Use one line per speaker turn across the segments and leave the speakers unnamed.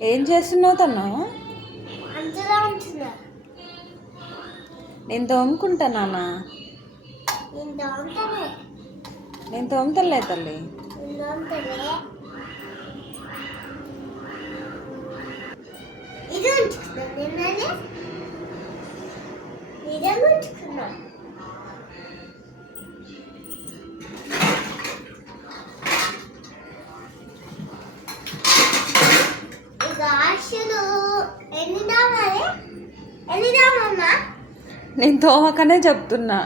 ఏం చేస్తున్నావు తను? నేను తోముకుంటానా
నేను దోమతలే
నేను తోముతలే తల్లి.
ఇది
నేను తోమకనే చెప్తున్నా.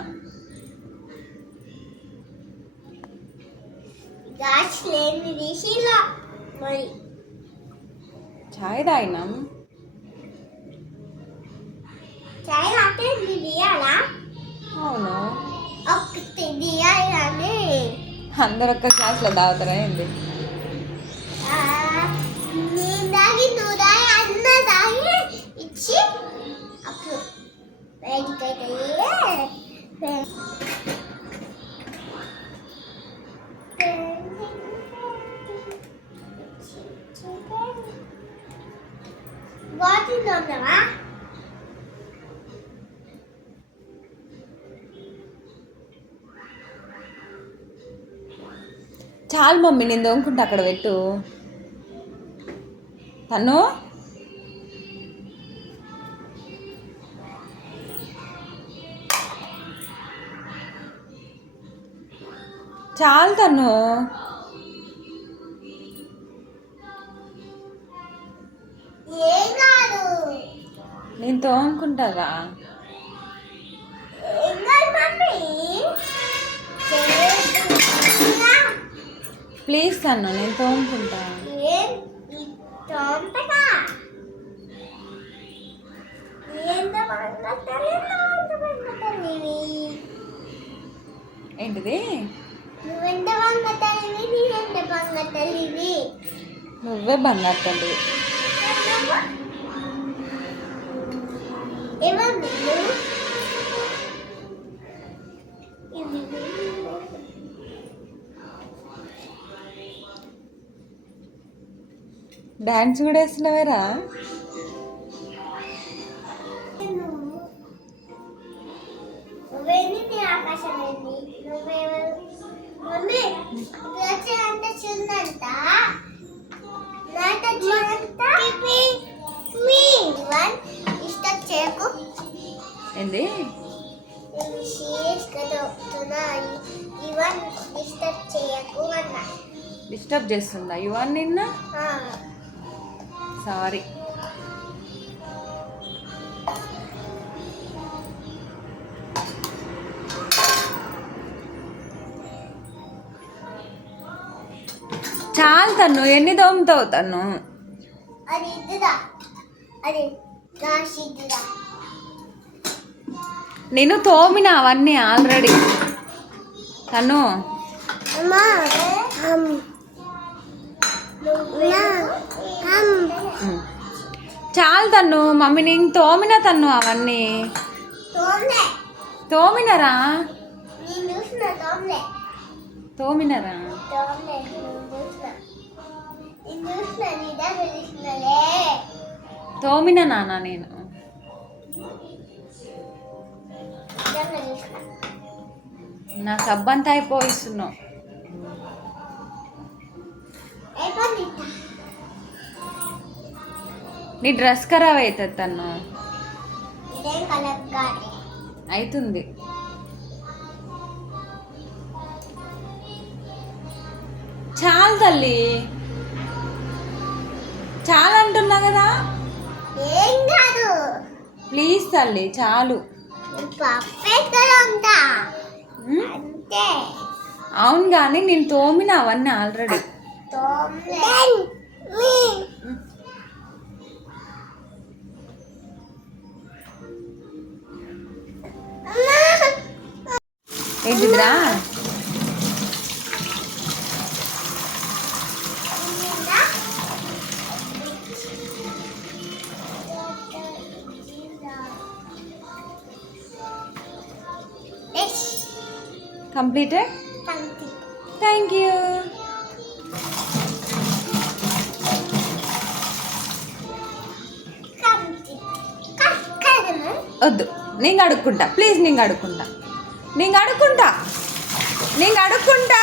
చాయ్ తాగినాం?
చాయ్ లాంటి తీయాలా?
అవును?
ఒకటి తీయాలని
అందరు ఒక్క క్లాస్లో తాగుతారా ఏంది?
బాటిల్ కదా
చాలు మమ్మీ నేను దొంగుకుంటా అక్కడ పెట్టు. తను చాలు తను నేను తోముకుంటారా. ప్లీజ్ తను నేను తోముకుంటా ఏంటిది?
నువ్వెంత
నువ్వే బంగారు తల్లి. డాన్స్ కూడా వేస్తున్నావేరా?
నువ్వు నువ్వేంది నీ చూడంత చూడంత
ఏంది?
ఇవన్ చేయకు
డిస్టర్బ్ చేస్తుందా? ఇవన్నీ నిన్న? సారీ చాలు తను ఎన్ని దోమతావు తను
అది ఇద్దుదా? అది రాసి
నేను తోమిన అవన్నీ ఆల్రెడీ. తను. చాలు తను మమ్మీ నేను తోమిన తను అవన్నీ. తోమినరా?
నేను
తోమినరా?
నేను నేను
తోమిన నాన్న నేను.
చూసిన
నా సబ్బంతా అయిపోయిస్తున్నావు. నీ డ్రెస్ ఖరాబ్ అవుతుంది తను. అవుతుంది. చాలు తల్లి. చాలు అంటున్నా కదా.
ఏం కాదు.
ప్లీజ్ తల్లి చాలు.
పర్ఫెక్ట్ ఉంటా
ఉమ్?
అంతే
అవును కానీ నేను తోమిన అవన్నీ ఆల్రెడీ
తోంలే మీ
కంప్లీటెడ్ థ్యాంక్ యూ. వద్దు. నేను అడుక్కుంటా. ప్లీజ్ నేను అడుక్కుంటా. నేను అడుక్కుంటా. నేను అడుక్కుంటా.